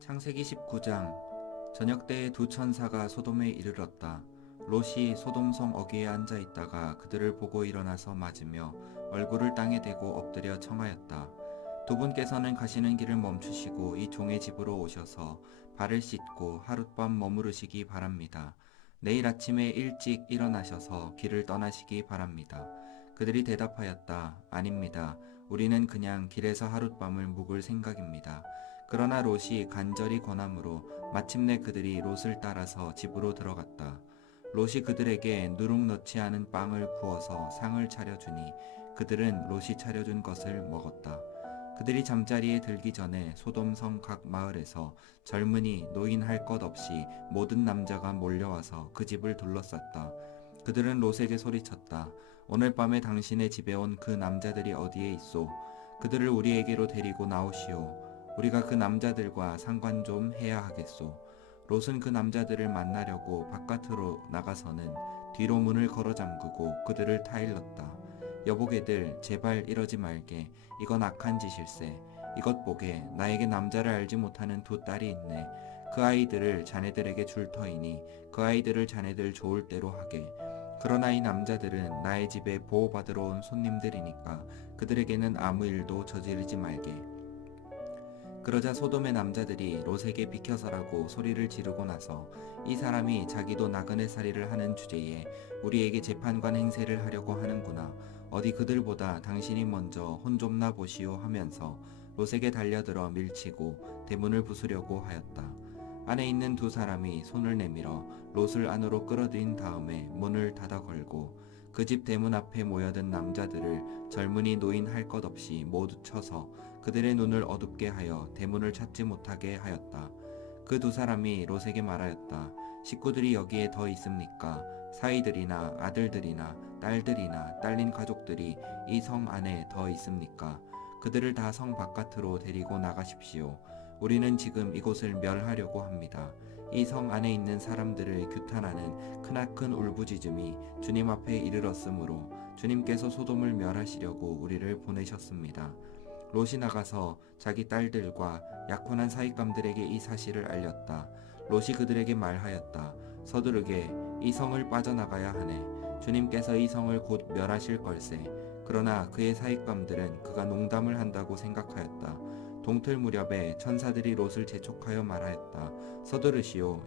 창세기 19장. 저녁 때에 두 천사가 소돔에 이르렀다. 롯이 소돔성 어귀에 앉아 있다가 그들을 보고 일어나서 맞으며 얼굴을 땅에 대고 엎드려 청하였다. 두 분께서는 가시는 길을 멈추시고 이 종의 집으로 오셔서 발을 씻고 하룻밤 머무르시기 바랍니다. 내일 아침에 일찍 일어나셔서 길을 떠나시기 바랍니다. 그들이 대답하였다. 아닙니다. 우리는 그냥 길에서 하룻밤을 묵을 생각입니다. 그러나 롯이 간절히 권함으로 마침내 그들이 롯을 따라서 집으로 들어갔다. 롯이 그들에게 누룩 넣지 않은 빵을 구워서 상을 차려주니 그들은 롯이 차려준 것을 먹었다. 그들이 잠자리에 들기 전에 소돔성 각 마을에서 젊은이, 노인 할 것 없이 모든 남자가 몰려와서 그 집을 둘러쌌다. 그들은 롯에게 소리쳤다. 오늘 밤에 당신의 집에 온 그 남자들이 어디에 있소? 그들을 우리에게로 데리고 나오시오. 우리가 그 남자들과 상관 좀 해야 하겠소. 롯은 그 남자들을 만나려고 바깥으로 나가서는 뒤로 문을 걸어 잠그고 그들을 타일렀다. 여보게들, 제발 이러지 말게. 이건 악한 짓일세. 이것 보게, 나에게 남자를 알지 못하는 두 딸이 있네. 그 아이들을 자네들에게 줄 터이니 그 아이들을 자네들 좋을 대로 하게. 그러나 이 남자들은 나의 집에 보호받으러 온 손님들이니까 그들에게는 아무 일도 저지르지 말게. 그러자 소돔의 남자들이 롯에게 비켜서라고 소리를 지르고 나서 이 사람이 자기도 나그네 살이를 하는 주제에 우리에게 재판관 행세를 하려고 하는구나. 어디 그들보다 당신이 먼저 혼 좀 나 보시오 하면서 롯에게 달려들어 밀치고 대문을 부수려고 하였다. 안에 있는 두 사람이 손을 내밀어 롯을 안으로 끌어들인 다음에 문을 닫아 걸고 그 집 대문 앞에 모여든 남자들을 젊은이 노인 할 것 없이 모두 쳐서 그들의 눈을 어둡게 하여 대문을 찾지 못하게 하였다. 그 두 사람이 롯에게 말하였다. 식구들이 여기에 더 있습니까? 사위들이나 아들들이나 딸들이나 딸린 가족들이 이 성 안에 더 있습니까? 그들을 다 성 바깥으로 데리고 나가십시오. 우리는 지금 이곳을 멸하려고 합니다. 이 성 안에 있는 사람들을 규탄하는 크나큰 울부짖음이 주님 앞에 이르렀으므로 주님께서 소돔을 멸하시려고 우리를 보내셨습니다. 롯이 나가서 자기 딸들과 약혼한 사윗감들에게 이 사실을 알렸다. 롯이 그들에게 말하였다. 서두르게 이 성을 빠져나가야 하네. 주님께서 이 성을 곧 멸하실 걸세. 그러나 그의 사윗감들은 그가 농담을 한다고 생각하였다. 동틀 무렵에 천사들이 롯을 재촉하여 말하였다. 서두르시오.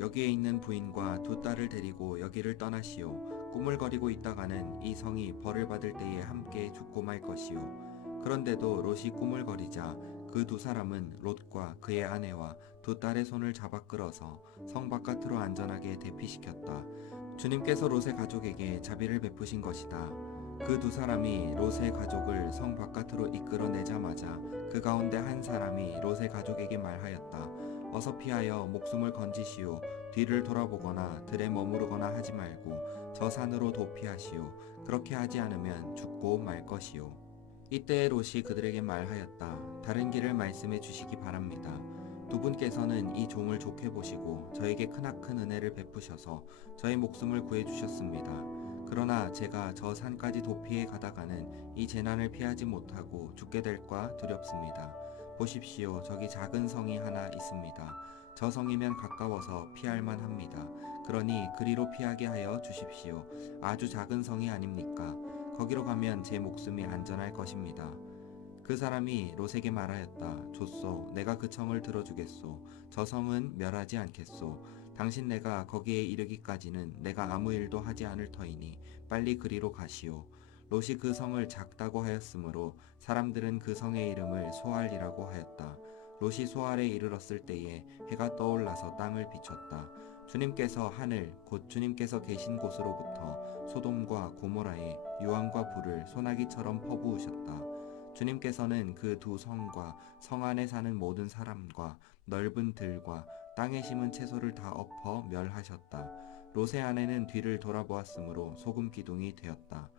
여기에 있는 부인과 두 딸을 데리고 여기를 떠나시오. 꾸물거리고 있다가는 이 성이 벌을 받을 때에 함께 죽고 말 것이오. 그런데도 롯이 꾸물거리자 그 두 사람은 롯과 그의 아내와 두 딸의 손을 잡아 끌어서 성 바깥으로 안전하게 대피시켰다. 주님께서 롯의 가족에게 자비를 베푸신 것이다. 그 두 사람이 롯의 가족을 성 바깥으로 이끌어내자마자 그 가운데 한 사람이 롯의 가족에게 말하였다. 어서 피하여 목숨을 건지시오. 뒤를 돌아보거나 들에 머무르거나 하지 말고 저 산으로 도피하시오. 그렇게 하지 않으면 죽고 말 것이오. 이때 롯이 그들에게 말하였다. 다른 길을 말씀해 주시기 바랍니다. 두 분께서는 이 종을 좋게 보시고 저에게 크나큰 은혜를 베푸셔서 저의 목숨을 구해 주셨습니다. 그러나 제가 저 산까지 도피해 가다가는 이 재난을 피하지 못하고 죽게 될까 두렵습니다. 보십시오. 저기 작은 성이 하나 있습니다. 저 성이면 가까워서 피할 만합니다. 그러니 그리로 피하게 하여 주십시오. 아주 작은 성이 아닙니까? 거기로 가면 제 목숨이 안전할 것입니다. 그 사람이 롯에게 말하였다. 좋소. 내가 그 청을 들어주겠소. 저 성은 멸하지 않겠소. 당신 내가 거기에 이르기까지는 내가 아무 일도 하지 않을 터이니 빨리 그리로 가시오. 롯이 그 성을 작다고 하였으므로 사람들은 그 성의 이름을 소알이라고 하였다. 롯이 소알에 이르렀을 때에 해가 떠올라서 땅을 비췄다. 주님께서 하늘 곧 주님께서 계신 곳으로부터 소돔과 고모라에 유황과 불을 소나기처럼 퍼부으셨다. 주님께서는 그 두 성과 성 안에 사는 모든 사람과 넓은 들과 땅에 심은 채소를 다 엎어 멸하셨다. 롯의 아내는 뒤를 돌아보았으므로 소금 기둥이 되었다.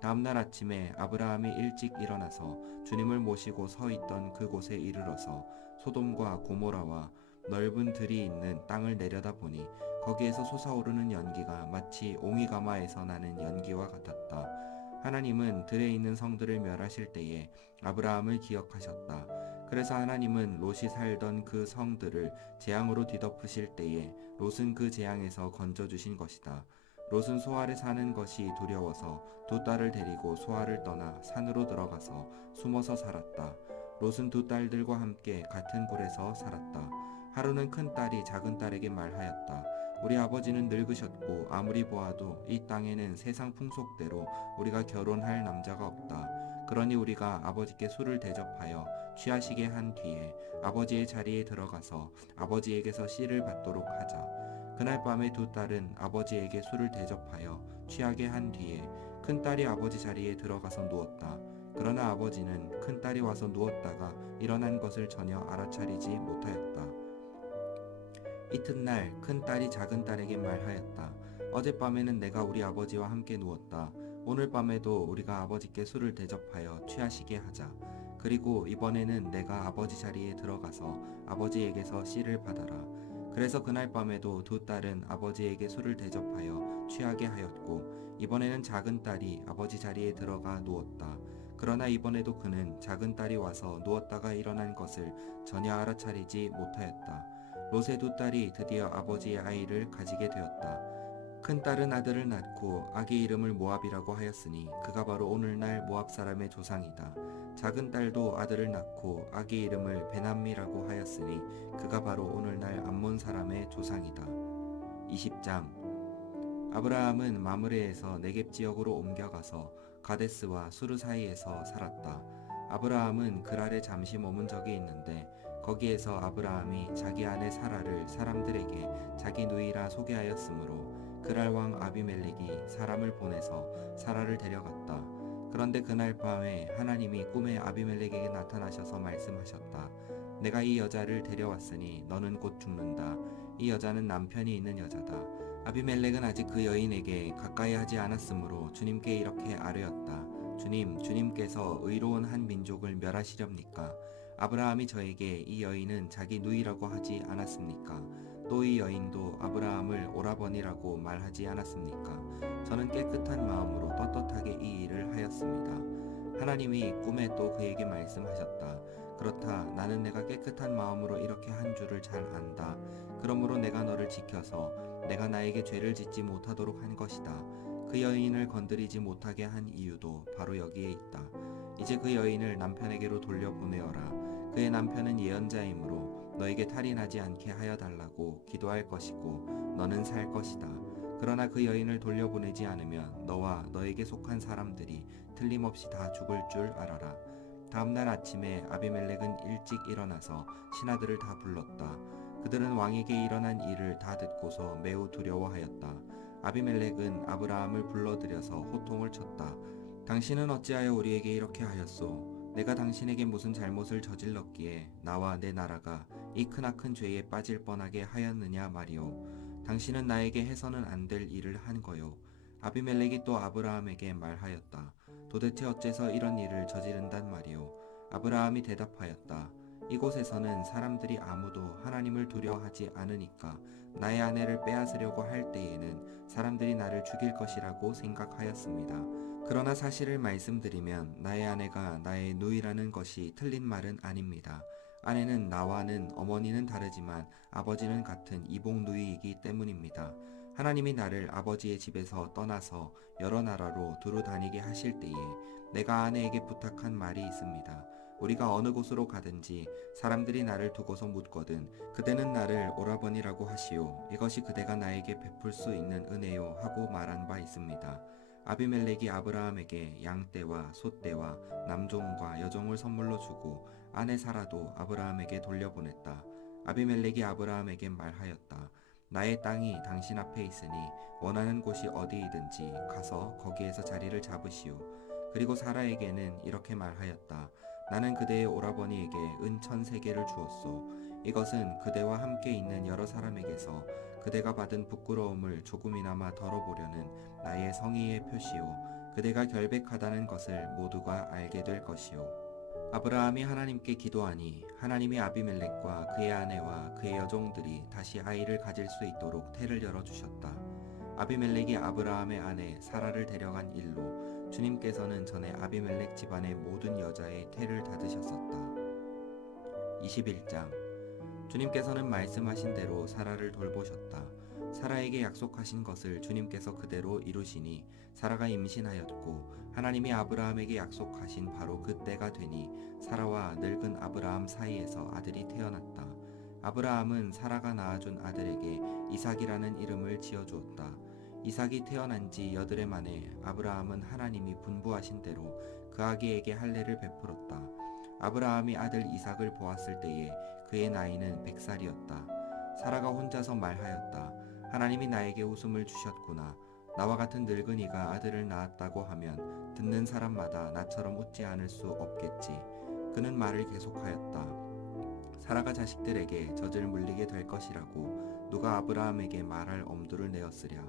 다음날 아침에 아브라함이 일찍 일어나서 주님을 모시고 서 있던 그곳에 이르러서 소돔과 고모라와 넓은 들이 있는 땅을 내려다보니 거기에서 솟아오르는 연기가 마치 옹이가마에서 나는 연기와 같았다. 하나님은 들에 있는 성들을 멸하실 때에 아브라함을 기억하셨다. 그래서 하나님은 롯이 살던 그 성들을 재앙으로 뒤덮으실 때에 롯은 그 재앙에서 건져주신 것이다. 롯은 소알에 사는 것이 두려워서 두 딸을 데리고 소알을 떠나 산으로 들어가서 숨어서 살았다. 롯은 두 딸들과 함께 같은 굴에서 살았다. 하루는 큰 딸이 작은 딸에게 말하였다. 우리 아버지는 늙으셨고 아무리 보아도 이 땅에는 세상 풍속대로 우리가 결혼할 남자가 없다. 그러니 우리가 아버지께 술을 대접하여 취하시게 한 뒤에 아버지의 자리에 들어가서 아버지에게서 씨를 받도록 하자. 그날 밤에 두 딸은 아버지에게 술을 대접하여 취하게 한 뒤에 큰 딸이 아버지 자리에 들어가서 누웠다. 그러나 아버지는 큰 딸이 와서 누웠다가 일어난 것을 전혀 알아차리지 못하였다. 이튿날 큰 딸이 작은 딸에게 말하였다. 어젯밤에는 내가 우리 아버지와 함께 누웠다. 오늘 밤에도 우리가 아버지께 술을 대접하여 취하시게 하자. 그리고 이번에는 내가 아버지 자리에 들어가서 아버지에게서 씨를 받아라. 그래서 그날 밤에도 두 딸은 아버지에게 술을 대접하여 취하게 하였고 이번에는 작은 딸이 아버지 자리에 들어가 누웠다. 그러나 이번에도 그는 작은 딸이 와서 누웠다가 일어난 것을 전혀 알아차리지 못하였다. 롯의 두 딸이 드디어 아버지의 아이를 가지게 되었다. 큰 딸은 아들을 낳고 아기 이름을 모압이라고 하였으니 그가 바로 오늘날 모압 사람의 조상이다. 작은 딸도 아들을 낳고 아기 이름을 베남미라고 하였으니 그가 바로 오늘날 암몬 사람의 조상이다. 20장. 아브라함은 마므레에서 네겝 지역으로 옮겨가서 가데스와 수르 사이에서 살았다. 아브라함은 그랄에 잠시 머문 적이 있는데 거기에서 아브라함이 자기 아내 사라를 사람들에게 자기 누이라 소개하였으므로 그랄 왕 아비멜렉이 사람을 보내서 사라를 데려갔다. 그런데 그날 밤에 하나님이 꿈에 아비멜렉에게 나타나셔서 말씀하셨다. 내가 이 여자를 데려왔으니 너는 곧 죽는다. 이 여자는 남편이 있는 여자다. 아비멜렉은 아직 그 여인에게 가까이 하지 않았으므로 주님께 이렇게 아뢰었다. 주님께서 의로운 한 민족을 멸하시렵니까? 아브라함이 저에게 이 여인은 자기 누이라고 하지 않았습니까? 또 이 여인도 아브라함을 오라버니라고 말하지 않았습니까? 저는 깨끗한 마음으로 떳떳하게 이 일을 하였습니다. 하나님이 꿈에 또 그에게 말씀하셨다. 그렇다. 나는 내가 깨끗한 마음으로 이렇게 한 줄을 잘 안다. 그러므로 내가 너를 지켜서 내가 나에게 죄를 짓지 못하도록 한 것이다. 그 여인을 건드리지 못하게 한 이유도 바로 여기에 있다. 이제 그 여인을 남편에게로 돌려보내어라. 그의 남편은 예언자이므로 너에게 탈이 나지 않게 하여 달라고 기도할 것이고 너는 살 것이다. 그러나 그 여인을 돌려보내지 않으면 너와 너에게 속한 사람들이 틀림없이 다 죽을 줄 알아라. 다음날 아침에 아비멜렉은 일찍 일어나서 신하들을 다 불렀다. 그들은 왕에게 일어난 일을 다 듣고서 매우 두려워하였다. 아비멜렉은 아브라함을 불러들여서 호통을 쳤다. 당신은 어찌하여 우리에게 이렇게 하였소? 내가 당신에게 무슨 잘못을 저질렀기에 나와 내 나라가 이 크나큰 죄에 빠질 뻔하게 하였느냐 말이오. 당신은 나에게 해서는 안 될 일을 한 거요. 아비멜렉이 또 아브라함에게 말하였다. 도대체 어째서 이런 일을 저지른단 말이오. 아브라함이 대답하였다. 이곳에서는 사람들이 아무도 하나님을 두려워하지 않으니까 나의 아내를 빼앗으려고 할 때에는 사람들이 나를 죽일 것이라고 생각하였습니다. 그러나 사실을 말씀드리면 나의 아내가 나의 누이라는 것이 틀린 말은 아닙니다. 아내는 나와는 어머니는 다르지만 아버지는 같은 이복 누이이기 때문입니다. 하나님이 나를 아버지의 집에서 떠나서 여러 나라로 두루 다니게 하실 때에 내가 아내에게 부탁한 말이 있습니다. 우리가 어느 곳으로 가든지 사람들이 나를 두고서 묻거든 그대는 나를 오라버니라고 하시오. 이것이 그대가 나에게 베풀 수 있는 은혜요 하고 말한 바 있습니다. 아비멜렉이 아브라함에게 양떼와 소떼와 남종과 여종을 선물로 주고 아내 사라도 아브라함에게 돌려보냈다. 아비멜렉이 아브라함에게 말하였다. 나의 땅이 당신 앞에 있으니 원하는 곳이 어디이든지 가서 거기에서 자리를 잡으시오. 그리고 사라에게는 이렇게 말하였다. 나는 그대의 오라버니에게 은 1,000세겔을 주었소. 이것은 그대와 함께 있는 여러 사람에게서 그대가 받은 부끄러움을 조금이나마 덜어보려는 나의 성의의 표시요. 그대가 결백하다는 것을 모두가 알게 될 것이요. 아브라함이 하나님께 기도하니 하나님이 아비멜렉과 그의 아내와 그의 여종들이 다시 아이를 가질 수 있도록 태를 열어주셨다. 아비멜렉이 아브라함의 아내 사라를 데려간 일로 주님께서는 전에 아비멜렉 집안의 모든 여자의 태를 닫으셨었다. 21장. 주님께서는 말씀하신 대로 사라를 돌보셨다. 사라에게 약속하신 것을 주님께서 그대로 이루시니 사라가 임신하였고 하나님이 아브라함에게 약속하신 바로 그 때가 되니 사라와 늙은 아브라함 사이에서 아들이 태어났다. 아브라함은 사라가 낳아준 아들에게 이삭이라는 이름을 지어주었다. 이삭이 태어난 지 8해 만에 아브라함은 하나님이 분부하신 대로 그 아기에게 할례를 베풀었다. 아브라함이 아들 이삭을 보았을 때에 그의 나이는 100살이었다. 사라가 혼자서 말하였다. 하나님이 나에게 웃음을 주셨구나. 나와 같은 늙은이가 아들을 낳았다고 하면 듣는 사람마다 나처럼 웃지 않을 수 없겠지. 그는 말을 계속하였다. 사라가 자식들에게 젖을 물리게 될 것이라고 누가 아브라함에게 말할 엄두를 내었으랴.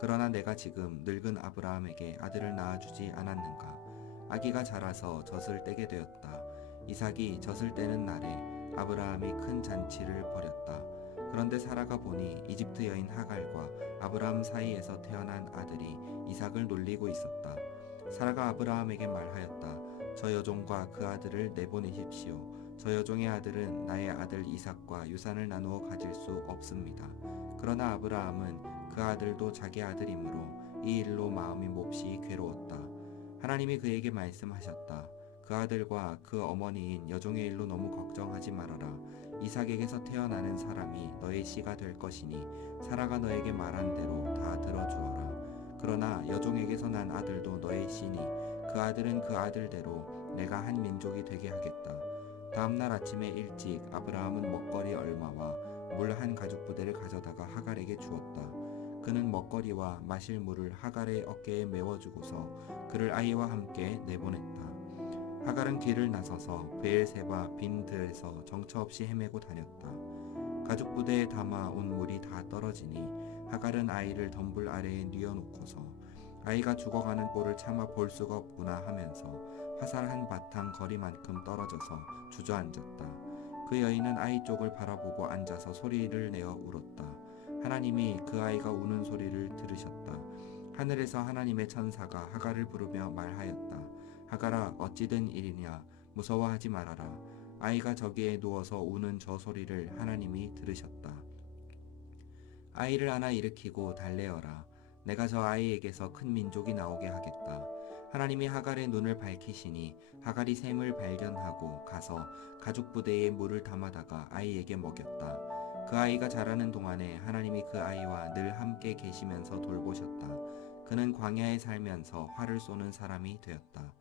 그러나 내가 지금 늙은 아브라함에게 아들을 낳아주지 않았는가. 아기가 자라서 젖을 떼게 되었다. 이삭이 젖을 떼는 날에 아브라함이 큰 잔치를 벌였다. 그런데 사라가 보니 이집트 여인 하갈과 아브라함 사이에서 태어난 아들이 이삭을 놀리고 있었다. 사라가 아브라함에게 말하였다. 저 여종과 그 아들을 내보내십시오. 저 여종의 아들은 나의 아들 이삭과 유산을 나누어 가질 수 없습니다. 그러나 아브라함은 그 아들도 자기 아들이므로 이 일로 마음이 몹시 괴로웠다. 하나님이 그에게 말씀하셨다. 그 아들과 그 어머니인 여종의 일로 너무 걱정하지 말아라. 이삭에게서 태어나는 사람이 너의 씨가 될 것이니 사라가 너에게 말한 대로 다 들어주어라. 그러나 여종에게서 난 아들도 너의 씨니 그 아들은 그 아들대로 내가 한 민족이 되게 하겠다. 다음날 아침에 일찍 아브라함은 먹거리 얼마와 물 한 가죽 부대를 가져다가 하갈에게 주었다. 그는 먹거리와 마실 물을 하갈의 어깨에 메워주고서 그를 아이와 함께 내보냈다. 하갈은 길을 나서서 베엘세바 빈 들에서 정처 없이 헤매고 다녔다. 가죽 부대에 담아 온 물이 다 떨어지니 하갈은 아이를 덤불 아래에 뉘어놓고서 아이가 죽어가는 꼴을 차마 볼 수가 없구나 하면서 화살 한 바탕 거리만큼 떨어져서 주저앉았다. 그 여인은 아이 쪽을 바라보고 앉아서 소리를 내어 울었다. 하나님이 그 아이가 우는 소리를 들으셨다. 하늘에서 하나님의 천사가 하갈을 부르며 말하였다. 하갈아, 어찌 된 일이냐? 무서워하지 말아라. 아이가 저기에 누워서 우는 저 소리를 하나님이 들으셨다. 아이를 안아 일으키고 달래어라. 내가 저 아이에게서 큰 민족이 나오게 하겠다. 하나님이 하갈의 눈을 밝히시니 하갈이 샘을 발견하고 가서 가죽 부대에 물을 담아다가 아이에게 먹였다. 그 아이가 자라는 동안에 하나님이 그 아이와 늘 함께 계시면서 돌보셨다. 그는 광야에 살면서 활을 쏘는 사람이 되었다.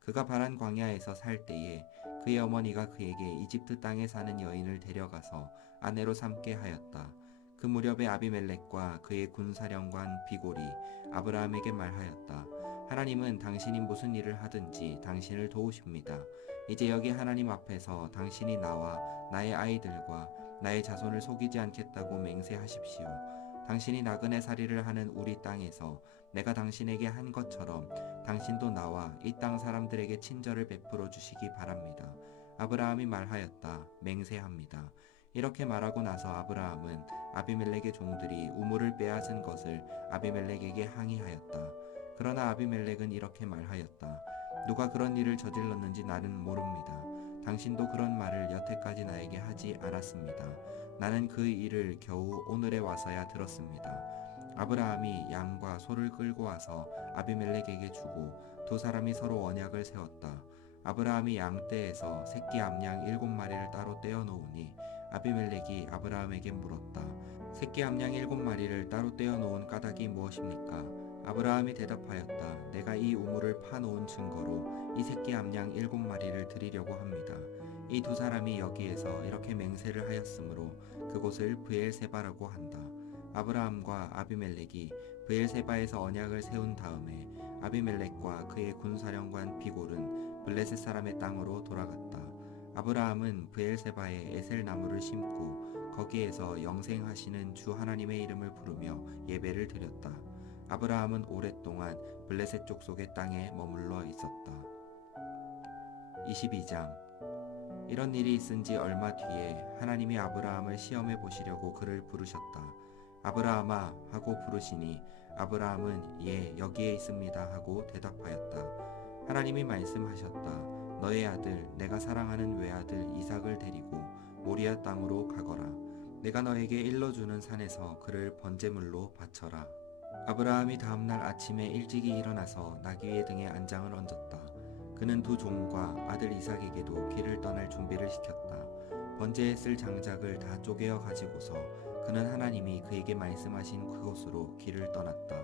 그가 바란 광야에서 살 때에 그의 어머니가 그에게 이집트 땅에 사는 여인을 데려가서 아내로 삼게 하였다. 그 무렵에 아비멜렉과 그의 군사령관 비골이 아브라함에게 말하였다. 하나님은 당신이 무슨 일을 하든지 당신을 도우십니다. 이제 여기 하나님 앞에서 당신이 나와 나의 아이들과 나의 자손을 속이지 않겠다고 맹세하십시오. 당신이 나그네 살이를 하는 우리 땅에서 내가 당신에게 한 것처럼 당신도 나와 이 땅 사람들에게 친절을 베풀어 주시기 바랍니다. 아브라함이 말하였다. 맹세합니다. 이렇게 말하고 나서 아브라함은 아비멜렉의 종들이 우물을 빼앗은 것을 아비멜렉에게 항의하였다. 그러나 아비멜렉은 이렇게 말하였다. 누가 그런 일을 저질렀는지 나는 모릅니다. 당신도 그런 말을 여태까지 나에게 하지 않았습니다. 나는 그 일을 겨우 오늘에 와서야 들었습니다. 아브라함이 양과 소를 끌고 와서 아비멜렉에게 주고 두 사람이 서로 언약을 세웠다. 아브라함이 양떼에서 새끼 암양 7마리를 따로 떼어 놓으니 아비멜렉이 아브라함에게 물었다. 새끼 암양 7마리를 따로 떼어 놓은 까닭이 무엇입니까? 아브라함이 대답하였다. 내가 이 우물을 파놓은 증거로 이 새끼 암양 7마리를 드리려고 합니다. 이 두 사람이 여기에서 이렇게 맹세를 하였으므로 그곳을 브엘세바라고 한다. 아브라함과 아비멜렉이 브엘세바에서 언약을 세운 다음에 아비멜렉과 그의 군사령관 비골은 블레셋 사람의 땅으로 돌아갔다. 아브라함은 브엘세바에 에셀 나무를 심고 거기에서 영생하시는 주 하나님의 이름을 부르며 예배를 드렸다. 아브라함은 오랫동안 블레셋 족속의 땅에 머물러 있었다. 22장. 이런 일이 있은 지 얼마 뒤에 하나님이 아브라함을 시험해 보시려고 그를 부르셨다. 아브라함아 하고 부르시니 아브라함은 예 여기에 있습니다 하고 대답하였다. 하나님이 말씀하셨다. 너의 아들 내가 사랑하는 외아들 이삭을 데리고 모리아 땅으로 가거라. 내가 너에게 일러주는 산에서 그를 번제물로 바쳐라. 아브라함이 다음날 아침에 일찍이 일어나서 나귀의 등에 안장을 얹었다. 그는 두 종과 아들 이삭에게도 길을 떠날 준비를 시켰다. 번제에 쓸 장작을 다 쪼개어 가지고서 그는 하나님이 그에게 말씀하신 그곳으로 길을 떠났다.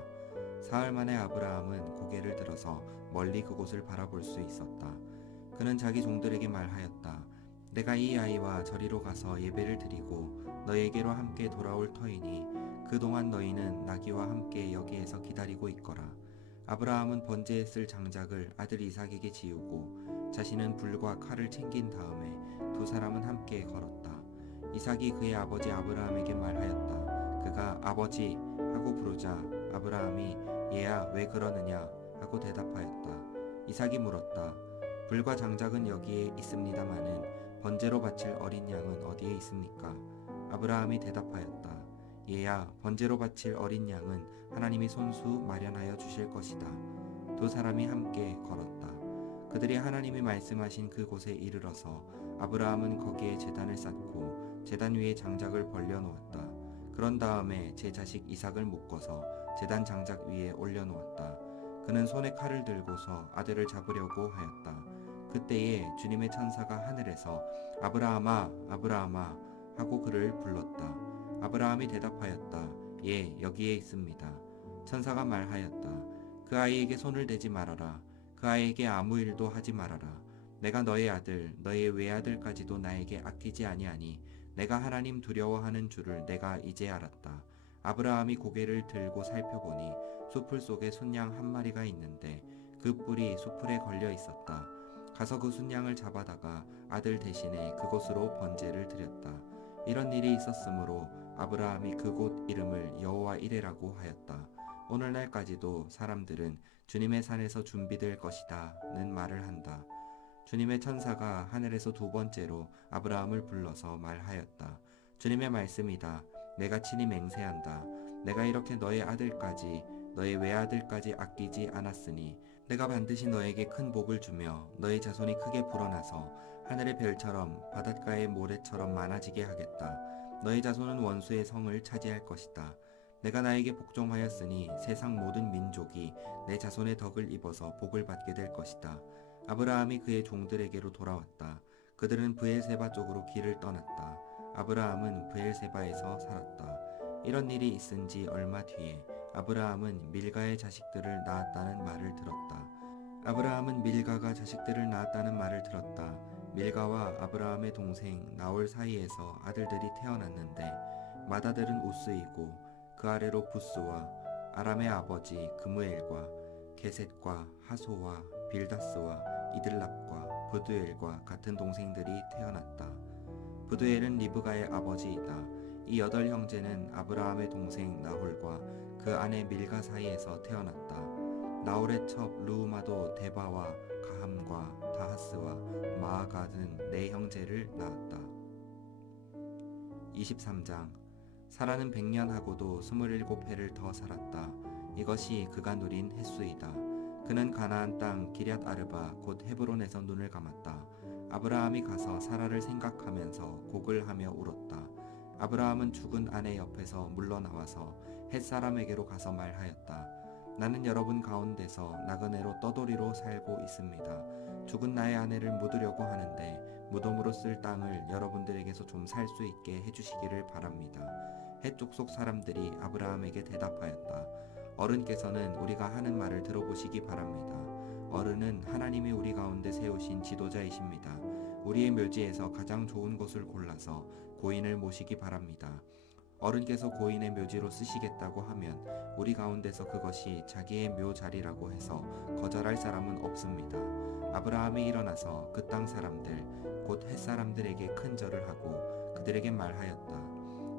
사흘 만에 아브라함은 고개를 들어서 멀리 그곳을 바라볼 수 있었다. 그는 자기 종들에게 말하였다. 내가 이 아이와 저리로 가서 예배를 드리고 너에게로 함께 돌아올 터이니 그동안 너희는 나귀와 함께 여기에서 기다리고 있거라. 아브라함은 번제에 쓸 장작을 아들 이삭에게 지우고 자신은 불과 칼을 챙긴 다음에 두 사람은 함께 걸었다. 이삭이 그의 아버지 아브라함에게 말하였다. 그가 아버지 하고 부르자 아브라함이 얘야 왜 그러느냐 하고 대답하였다. 이삭이 물었다. 불과 장작은 여기에 있습니다마는 번제로 바칠 어린 양은 어디에 있습니까? 아브라함이 대답하였다. 얘야 번제로 바칠 어린 양은 하나님이 손수 마련하여 주실 것이다. 두 사람이 함께 걸었다. 그들이 하나님이 말씀하신 그곳에 이르러서 아브라함은 거기에 제단을 쌓고 제단 위에 장작을 벌려놓았다. 그런 다음에 제 자식 이삭을 묶어서 제단 장작 위에 올려놓았다. 그는 손에 칼을 들고서 아들을 잡으려고 하였다. 그때에 주님의 천사가 하늘에서 아브라함아 아브라함아 하고 그를 불렀다. 아브라함이 대답하였다. 예, 여기에 있습니다. 천사가 말하였다. 그 아이에게 손을 대지 말아라. 그 아이에게 아무 일도 하지 말아라. 내가 너의 아들, 너의 외아들까지도 나에게 아끼지 아니하니 내가 하나님 두려워하는 줄을 내가 이제 알았다. 아브라함이 고개를 들고 살펴보니 숲풀 속에 순양 한 마리가 있는데 그 뿔이 숲풀에 걸려 있었다. 가서 그 순양을 잡아다가 아들 대신에 그곳으로 번제를 드렸다. 이런 일이 있었으므로 아브라함이 그곳 이름을 여호와 이레라고 하였다. 오늘날까지도 사람들은 주님의 산에서 준비될 것이다는 말을 한다. 주님의 천사가 하늘에서 두 번째로 아브라함을 불러서 말하였다. 주님의 말씀이다. 내가 친히 맹세한다. 내가 이렇게 너의 아들까지 너의 외아들까지 아끼지 않았으니 내가 반드시 너에게 큰 복을 주며 너의 자손이 크게 불어나서 하늘의 별처럼 바닷가의 모래처럼 많아지게 하겠다. 너의 자손은 원수의 성을 차지할 것이다. 내가 나에게 복종하였으니 세상 모든 민족이 내 자손의 덕을 입어서 복을 받게 될 것이다. 아브라함이 그의 종들에게로 돌아왔다. 그들은 브엘세바 쪽으로 길을 떠났다. 아브라함은 브엘세바에서 살았다. 이런 일이 있은 지 얼마 뒤에 아브라함은 밀가의 자식들을 낳았다는 말을 들었다. 아브라함은 밀가가 자식들을 낳았다는 말을 들었다. 밀가와 아브라함의 동생 나홀 사이에서 아들들이 태어났는데 맏아들은 우스이고 그 아래로 부스와 아람의 아버지 그무엘과 게셋과 하소와 빌다스와 이들랍과 부두엘과 같은 동생들이 태어났다. 부두엘은 리브가의 아버지이다. 이 8형제는 아브라함의 동생 나홀과 그 아내 밀가 사이에서 태어났다. 나홀의 첩 루우마도 데바와 가함과 다하스와 마아가 등 4형제를 낳았다. 23장 사라는 100년하고도 27해를 더 살았다. 이것이 그가 누린 횟수이다. 그는 가나안 땅 기럇 아르바 곧 헤브론에서 눈을 감았다. 아브라함이 가서 사라를 생각하면서 곡을 하며 울었다. 아브라함은 죽은 아내 옆에서 물러나와서 햇사람에게로 가서 말하였다. 나는 여러분 가운데서 나그네로 떠돌이로 살고 있습니다. 죽은 나의 아내를 묻으려고 하는데 무덤으로 쓸 땅을 여러분들에게서 좀 살 수 있게 해주시기를 바랍니다. 헷 족속 사람들이 아브라함에게 대답하였다. 어른께서는 우리가 하는 말을 들어보시기 바랍니다. 어른은 하나님이 우리 가운데 세우신 지도자이십니다. 우리의 묘지에서 가장 좋은 곳을 골라서 고인을 모시기 바랍니다. 어른께서 고인의 묘지로 쓰시겠다고 하면 우리 가운데서 그것이 자기의 묘 자리라고 해서 거절할 사람은 없습니다. 아브라함이 일어나서 그 땅 사람들 곧 헷 사람들에게 큰 절을 하고 그들에게 말하였다.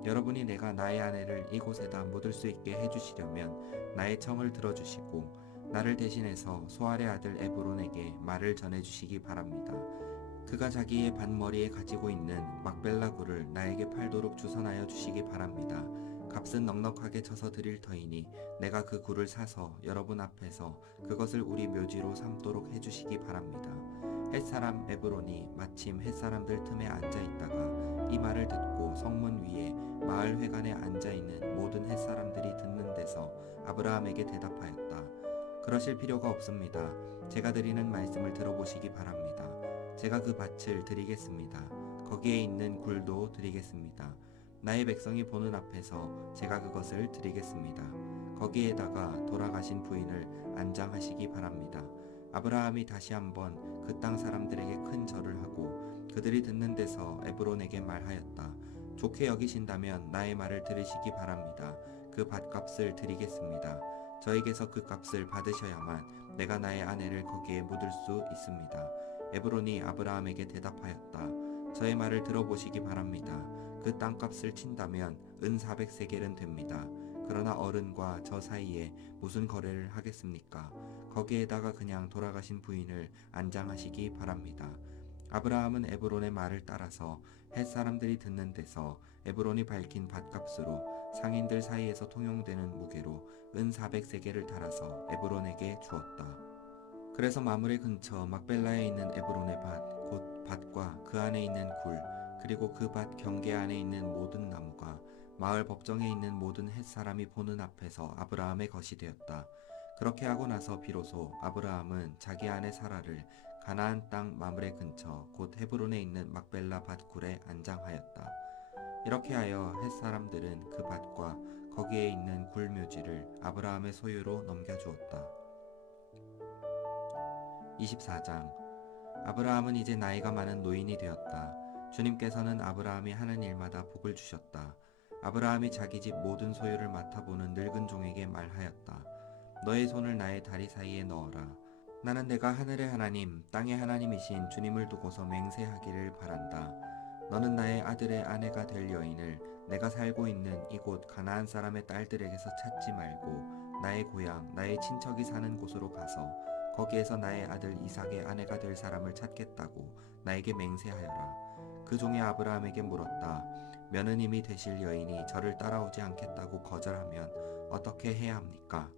여러분이 내가 나의 아내를 이곳에다 묻을 수 있게 해주시려면 나의 청을 들어주시고 나를 대신해서 소알의 아들 에브론에게 말을 전해주시기 바랍니다. 그가 자기의 반머리에 가지고 있는 막벨라 굴을 나에게 팔도록 주선하여 주시기 바랍니다. 값은 넉넉하게 쳐서 드릴 터이니 내가 그 굴을 사서 여러분 앞에서 그것을 우리 묘지로 삼도록 해주시기 바랍니다. 햇사람 에브론이 마침 햇사람들 틈에 앉아있다가 이 말을 듣고 성문 위에 마을 회관에 앉아있는 모든 햇사람들이 듣는 데서 아브라함에게 대답하였다. 그러실 필요가 없습니다. 제가 드리는 말씀을 들어보시기 바랍니다. 제가 그 밭을 드리겠습니다. 거기에 있는 굴도 드리겠습니다. 나의 백성이 보는 앞에서 제가 그것을 드리겠습니다. 거기에다가 돌아가신 부인을 안장하시기 바랍니다. 아브라함이 다시 한번 그 땅 사람들에게 큰 절을 하고 그들이 듣는 데서 에브론에게 말하였다. 좋게 여기신다면 나의 말을 들으시기 바랍니다. 그 밭값을 드리겠습니다. 저에게서 그 값을 받으셔야만 내가 나의 아내를 거기에 묻을 수 있습니다. 에브론이 아브라함에게 대답하였다. 저의 말을 들어보시기 바랍니다. 그 땅값을 친다면 은 400세겔은 됩니다. 그러나 어른과 저 사이에 무슨 거래를 하겠습니까? 거기에다가 그냥 돌아가신 부인을 안장하시기 바랍니다. 아브라함은 에브론의 말을 따라서 헷 사람들이 듣는 데서 에브론이 밝힌 밭값으로 상인들 사이에서 통용되는 무게로 은 400세겔을 달아서 에브론에게 주었다. 그래서 마므레 근처 막벨라에 있는 에브론의 밭, 곧 밭과 그 안에 있는 굴, 그리고 그 밭 경계 안에 있는 모든 나무가 마을 법정에 있는 모든 햇사람이 보는 앞에서 아브라함의 것이 되었다. 그렇게 하고 나서 비로소 아브라함은 자기 아내 사라를 가나안 땅 마므레 근처 곧 헤브론에 있는 막벨라 밭굴에 안장하였다. 이렇게 하여 햇사람들은 그 밭과 거기에 있는 굴묘지를 아브라함의 소유로 넘겨주었다. 24장. 아브라함은 이제 나이가 많은 노인이 되었다. 주님께서는 아브라함이 하는 일마다 복을 주셨다. 아브라함이 자기 집 모든 소유를 맡아보는 늙은 종에게 말하였다. 너의 손을 나의 다리 사이에 넣어라. 나는 내가 하늘의 하나님, 땅의 하나님이신 주님을 두고서 맹세하기를 바란다. 너는 나의 아들의 아내가 될 여인을 내가 살고 있는 이곳 가나안 사람의 딸들에게서 찾지 말고 나의 고향, 나의 친척이 사는 곳으로 가서 거기에서 나의 아들 이삭의 아내가 될 사람을 찾겠다고 나에게 맹세하여라. 그 종이 아브라함에게 물었다. 며느님이 되실 여인이 저를 따라오지 않겠다고 거절하면 어떻게 해야 합니까?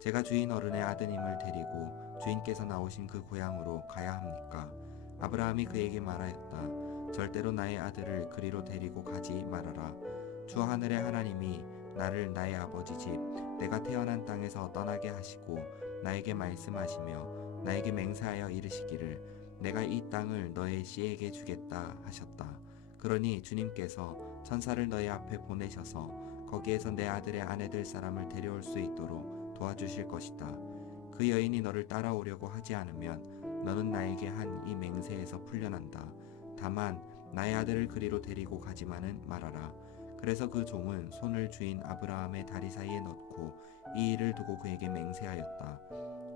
제가 주인 어른의 아드님을 데리고 주인께서 나오신 그 고향으로 가야 합니까? 아브라함이 그에게 말하였다. 절대로 나의 아들을 그리로 데리고 가지 말아라. 주 하늘의 하나님이 나를 나의 아버지 집, 내가 태어난 땅에서 떠나게 하시고 나에게 말씀하시며 나에게 맹세하여 이르시기를 내가 이 땅을 너의 씨에게 주겠다 하셨다. 그러니 주님께서 천사를 너희 앞에 보내셔서 거기에서 내 아들의 아내 될 사람을 데려올 수 있도록 도와주실 것이다. 그 여인이 너를 따라오려고 하지 않으면 너는 나에게 한 이 맹세에서 풀려난다. 다만 나의 아들을 그리로 데리고 가지만은 말아라. 그래서 그 종은 손을 주인 아브라함의 다리 사이에 넣고 이 일을 두고 그에게 맹세하였다.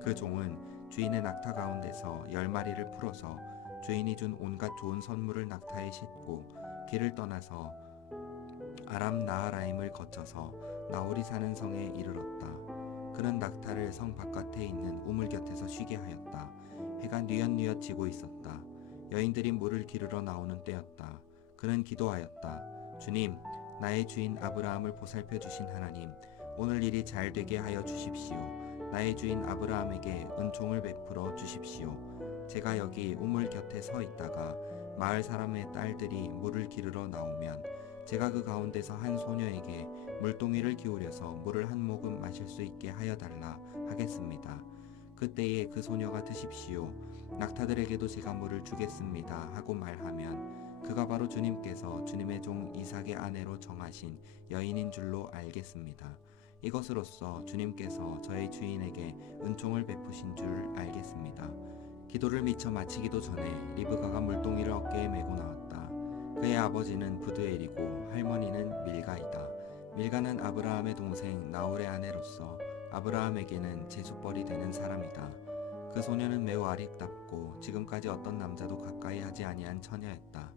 그 종은 주인의 낙타 가운데서 10마리를 풀어서 주인이 준 온갖 좋은 선물을 낙타에 싣고 길을 떠나서 아람 나하라임을 거쳐서 나홀이 사는 성에 이르렀다. 그는 낙타를 성 바깥에 있는 우물 곁에서 쉬게 하였다. 해가 뉘엿뉘엿 지고 있었다. 여인들이 물을 기르러 나오는 때였다. 그는 기도하였다. 주님, 나의 주인 아브라함을 보살펴 주신 하나님, 오늘 일이 잘 되게 하여 주십시오. 나의 주인 아브라함에게 은총을 베풀어 주십시오. 제가 여기 우물 곁에 서 있다가 마을 사람의 딸들이 물을 기르러 나오면 제가 그 가운데서 한 소녀에게 물동이를 기울여서 물을 한 모금 마실 수 있게 하여 달라 하겠습니다. 그때에 그 소녀가 드십시오. 낙타들에게도 제가 물을 주겠습니다 하고 말하면 그가 바로 주님께서 주님의 종 이삭의 아내로 정하신 여인인 줄로 알겠습니다. 이것으로써 주님께서 저의 주인에게 은총을 베푸신 줄 알겠습니다. 기도를 미처 마치기도 전에 리브가가 물동이를 어깨에 메고 나왔다. 그의 아버지는 부드엘이고 할머니는 밀가이다. 밀가는 아브라함의 동생 나홀의 아내로서 아브라함에게는 제숫벌이 되는 사람이다. 그 소녀는 매우 아리답고 지금까지 어떤 남자도 가까이 하지 아니한 처녀였다.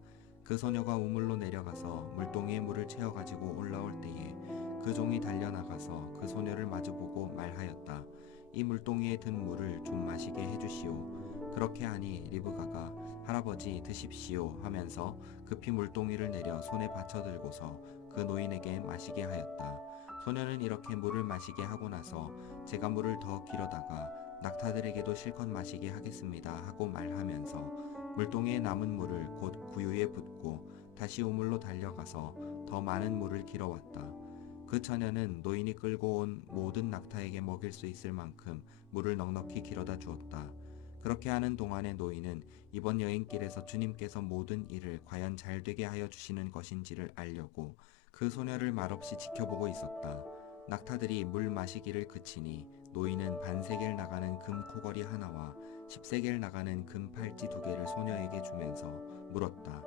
그 소녀가 우물로 내려가서 물동이에 물을 채워가지고 올라올 때에 그 종이 달려나가서 그 소녀를 마주보고 말하였다. 이 물동이에 든 물을 좀 마시게 해주시오. 그렇게 하니 리브가가 할아버지 드십시오 하면서 급히 물동이를 내려 손에 받쳐들고서 그 노인에게 마시게 하였다. 소녀는 이렇게 물을 마시게 하고 나서 제가 물을 더 길어다가 낙타들에게도 실컷 마시게 하겠습니다 하고 말하면서 물동이에 남은 물을 곧 구유에 붓고 다시 우물로 달려가서 더 많은 물을 길어왔다. 그 처녀는 노인이 끌고 온 모든 낙타에게 먹일 수 있을 만큼 물을 넉넉히 길어다 주었다. 그렇게 하는 동안에 노인은 이번 여행길에서 주님께서 모든 일을 과연 잘 되게 하여 주시는 것인지를 알려고 그 소녀를 말없이 지켜보고 있었다. 낙타들이 물 마시기를 그치니 노인은 반세겔 나가는 금 코걸이 하나와 10세겔 나가는 금 팔찌 2개를 소녀에게 주면서 물었다.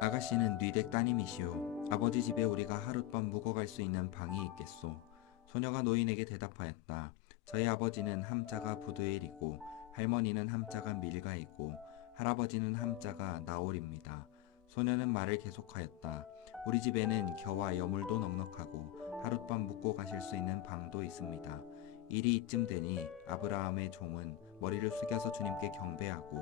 아가씨는 뉘댁 따님이시오. 아버지 집에 우리가 하룻밤 묵어갈 수 있는 방이 있겠소. 소녀가 노인에게 대답하였다. 저희 아버지는 함자가 부드엘이고 할머니는 함자가 밀가이고 할아버지는 함자가 나올입니다. 소녀는 말을 계속하였다. 우리 집에는 겨와 여물도 넉넉하고 하룻밤 묵고 가실 수 있는 방도 있습니다. 일이 이쯤 되니 아브라함의 종은 머리를 숙여서 주님께 경배하고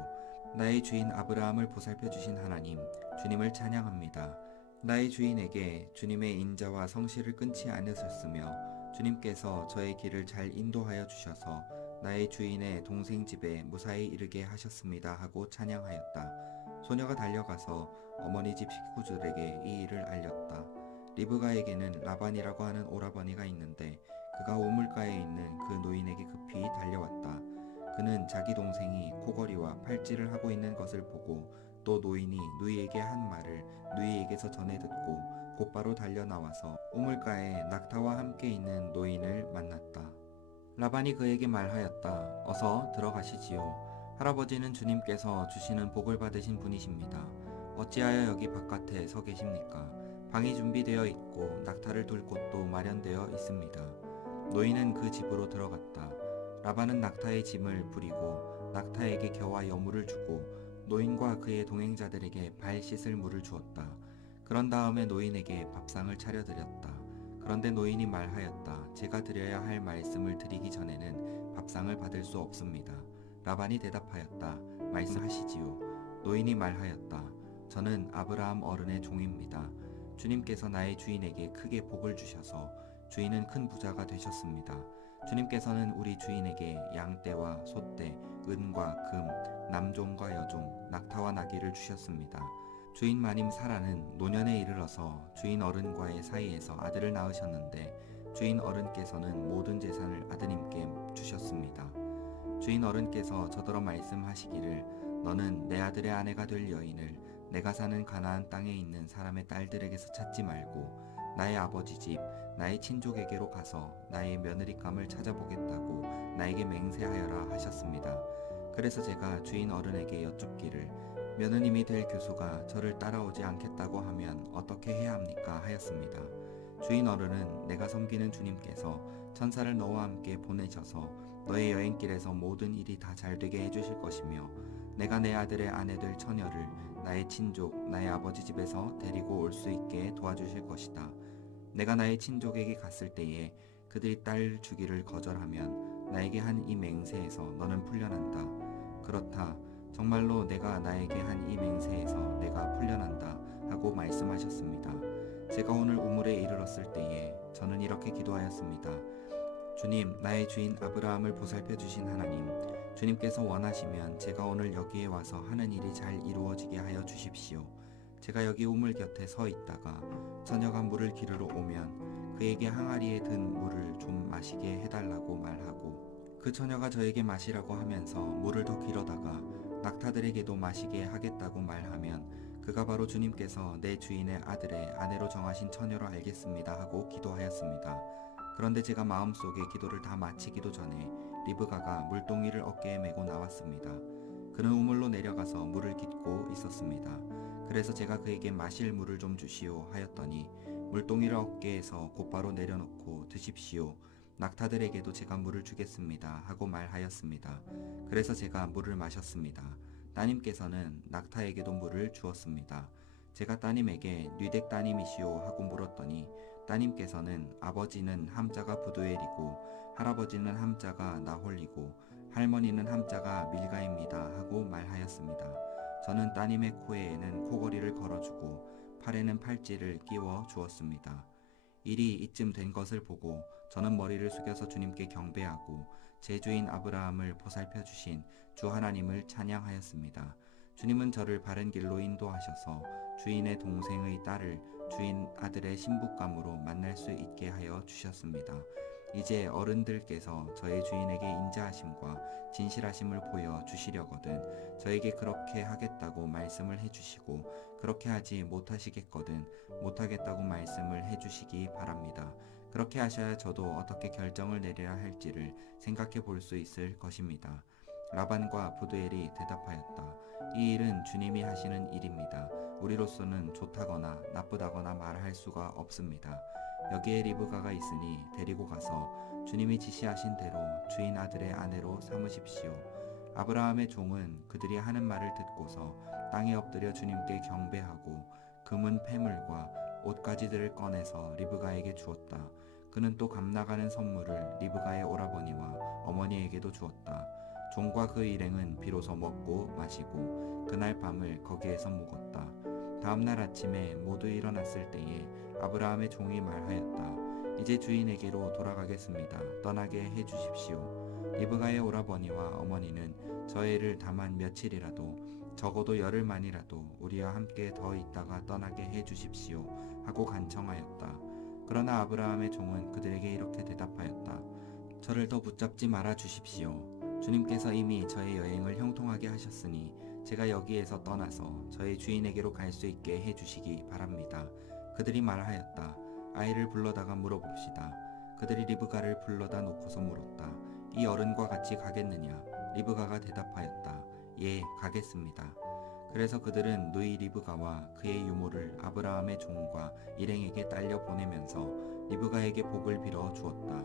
나의 주인 아브라함을 보살펴 주신 하나님, 주님을 찬양합니다. 나의 주인에게 주님의 인자와 성실을 끊지 않으셨으며 주님께서 저의 길을 잘 인도하여 주셔서 나의 주인의 동생 집에 무사히 이르게 하셨습니다 하고 찬양하였다. 소녀가 달려가서 어머니 집 식구들에게 이 일을 알렸다. 리브가에게는 라반이라고 하는 오라버니가 있는데 그가 우물가에 있는 그 노인에게 급히 달려왔다. 그는 자기 동생이 코걸이와 팔찌를 하고 있는 것을 보고 또 노인이 누이에게 한 말을 누이에게서 전해 듣고 곧바로 달려 나와서 우물가에 낙타와 함께 있는 노인을 만났다. 라반이 그에게 말하였다. 어서 들어가시지요. 할아버지는 주님께서 주시는 복을 받으신 분이십니다. 어찌하여 여기 바깥에 서 계십니까? 방이 준비되어 있고 낙타를 둘 곳도 마련되어 있습니다. 노인은 그 집으로 들어갔다. 라반은 낙타의 짐을 부리고 낙타에게 겨와 여물을 주고 노인과 그의 동행자들에게 발 씻을 물을 주었다. 그런 다음에 노인에게 밥상을 차려드렸다. 그런데 노인이 말하였다. 제가 드려야 할 말씀을 드리기 전에는 밥상을 받을 수 없습니다. 라반이 대답하였다. 말씀하시지요. 노인이 말하였다. 저는 아브라함 어른의 종입니다. 주님께서 나의 주인에게 크게 복을 주셔서 주인은 큰 부자가 되셨습니다. 주님께서는 우리 주인에게 양떼와 소떼, 은과 금, 남종과 여종, 낙타와 나귀를 주셨습니다. 주인 마님 사라는 노년에 이르러서 주인 어른과의 사이에서 아들을 낳으셨는데 주인 어른께서는 모든 재산을 아드님께 주셨습니다. 주인 어른께서 저더러 말씀하시기를 너는 내 아들의 아내가 될 여인을 내가 사는 가나안 땅에 있는 사람의 딸들에게서 찾지 말고 나의 아버지 집, 나의 친족에게로 가서 나의 며느리감을 찾아보겠다고 나에게 맹세하여라 하셨습니다. 그래서 제가 주인 어른에게 여쭙기를 며느님이 될 교수가 저를 따라오지 않겠다고 하면 어떻게 해야 합니까? 하였습니다. 주인 어른은 내가 섬기는 주님께서 천사를 너와 함께 보내셔서 너의 여행길에서 모든 일이 다 잘되게 해주실 것이며 내가 내 아들의 아내 될 처녀를 나의 친족, 나의 아버지 집에서 데리고 올 수 있게 도와주실 것이다. 내가 나의 친족에게 갔을 때에 그들이 딸 주기를 거절하면 나에게 한 이 맹세에서 너는 풀려난다. 그렇다. 정말로 내가 나에게 한 이 맹세에서 내가 풀려난다 하고 말씀하셨습니다. 제가 오늘 우물에 이르렀을 때에 저는 이렇게 기도하였습니다. 주님, 나의 주인 아브라함을 보살펴 주신 하나님, 주님께서 원하시면 제가 오늘 여기에 와서 하는 일이 잘 이루어지게 하여 주십시오. 제가 여기 우물 곁에 서 있다가 처녀가 물을 기르러 오면 그에게 항아리에 든 물을 좀 마시게 해달라고 말하고 그 처녀가 저에게 마시라고 하면서 물을 더 길어다가 낙타들에게도 마시게 하겠다고 말하면 그가 바로 주님께서 내 주인의 아들의 아내로 정하신 처녀로 알겠습니다 하고 기도하였습니다. 그런데 제가 마음속에 기도를 다 마치기도 전에 리브가가 물동이를 어깨에 메고 나왔습니다. 그는 우물로 내려가서 물을 깃고 있었습니다. 그래서 제가 그에게 마실 물을 좀 주시오 하였더니 물동이를 어깨에서 곧바로 내려놓고 드십시오. 낙타들에게도 제가 물을 주겠습니다 하고 말하였습니다. 그래서 제가 물을 마셨습니다. 따님께서는 낙타에게도 물을 주었습니다. 제가 따님에게 뉘댁 따님이시오 하고 물었더니 따님께서는 아버지는 함자가 부두엘이고 할아버지는 함자가 나홀이고 할머니는 함자가 밀가입니다 하고 말하였습니다. 저는 따님의 코에는 코걸이를 걸어주고 팔에는 팔찌를 끼워 주었습니다. 일이 이쯤 된 것을 보고 저는 머리를 숙여서 주님께 경배하고 제 주인 아브라함을 보살펴 주신 주 하나님을 찬양하였습니다. 주님은 저를 바른 길로 인도하셔서 주인의 동생의 딸을 주인 아들의 신부감으로 만날 수 있게 하여 주셨습니다. 이제 어른들께서 저의 주인에게 인자하심과 진실하심을 보여 주시려거든 저에게 그렇게 하겠다고 말씀을 해주시고 그렇게 하지 못하시겠거든 못하겠다고 말씀을 해주시기 바랍니다. 그렇게 하셔야 저도 어떻게 결정을 내려야 할지를 생각해 볼 수 있을 것입니다. 라반과 부두엘이 대답하였다. 이 일은 주님이 하시는 일입니다. 우리로서는 좋다거나 나쁘다거나 말할 수가 없습니다. 여기에 리브가가 있으니 데리고 가서 주님이 지시하신 대로 주인 아들의 아내로 삼으십시오. 아브라함의 종은 그들이 하는 말을 듣고서 땅에 엎드려 주님께 경배하고 금은 패물과 옷가지들을 꺼내서 리브가에게 주었다. 그는 또 값나가는 선물을 리브가의 오라버니와 어머니에게도 주었다. 종과 그 일행은 비로소 먹고 마시고 그날 밤을 거기에서 묵었다. 다음날 아침에 모두 일어났을 때에 아브라함의 종이 말하였다. 이제 주인에게로 돌아가겠습니다. 떠나게 해주십시오. 리브가의 오라버니와 어머니는 저 애를 다만 며칠이라도 적어도 열흘만이라도 우리와 함께 더 있다가 떠나게 해주십시오 하고 간청하였다. 그러나 아브라함의 종은 그들에게 이렇게 대답하였다. 저를 더 붙잡지 말아 주십시오. 주님께서 이미 저의 여행을 형통하게 하셨으니 제가 여기에서 떠나서 저의 주인에게로 갈 수 있게 해주시기 바랍니다. 그들이 말하였다. 아이를 불러다가 물어봅시다. 그들이 리브가를 불러다 놓고서 물었다. 이 어른과 같이 가겠느냐? 리브가가 대답하였다. 예, 가겠습니다. 그래서 그들은 누이 리브가와 그의 유모를 아브라함의 종과 일행에게 딸려 보내면서 리브가에게 복을 빌어 주었다.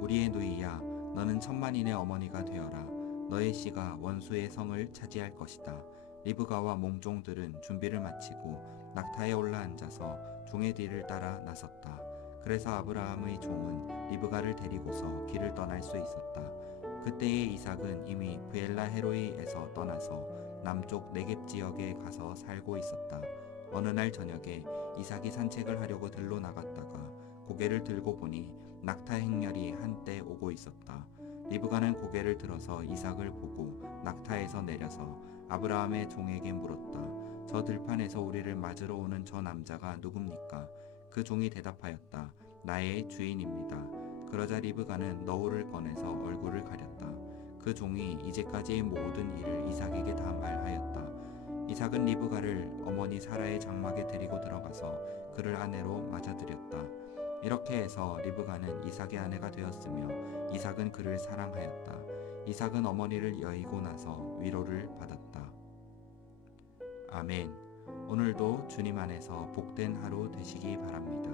우리의 누이야, 너는 천만인의 어머니가 되어라. 너의 씨가 원수의 성을 차지할 것이다. 리브가와 몽종들은 준비를 마치고 낙타에 올라앉아서 종의 뒤를 따라 나섰다. 그래서 아브라함의 종은 리브가를 데리고서 길을 떠날 수 있었다. 그때의 이삭은 이미 브엘라 헤로이에서 떠나서 남쪽 네겝 지역에 가서 살고 있었다. 어느 날 저녁에 이삭이 산책을 하려고 들로 나갔다가 고개를 들고 보니 낙타 행렬이 한때 오고 있었다. 리브가는 고개를 들어서 이삭을 보고 낙타에서 내려서 아브라함의 종에게 물었다. 저 들판에서 우리를 맞으러 오는 저 남자가 누굽니까? 그 종이 대답하였다. 나의 주인입니다. 그러자 리브가는 너울을 꺼내서 얼굴을 가렸다. 그 종이 이제까지의 모든 일을 이삭에게 다 말하였다. 이삭은 리브가를 어머니 사라의 장막에 데리고 들어가서 그를 아내로 맞아들였다. 이렇게 해서 리브가는 이삭의 아내가 되었으며 이삭은 그를 사랑하였다. 이삭은 어머니를 여의고 나서 위로를 받았다. 아멘. 오늘도 주님 안에서 복된 하루 되시기 바랍니다.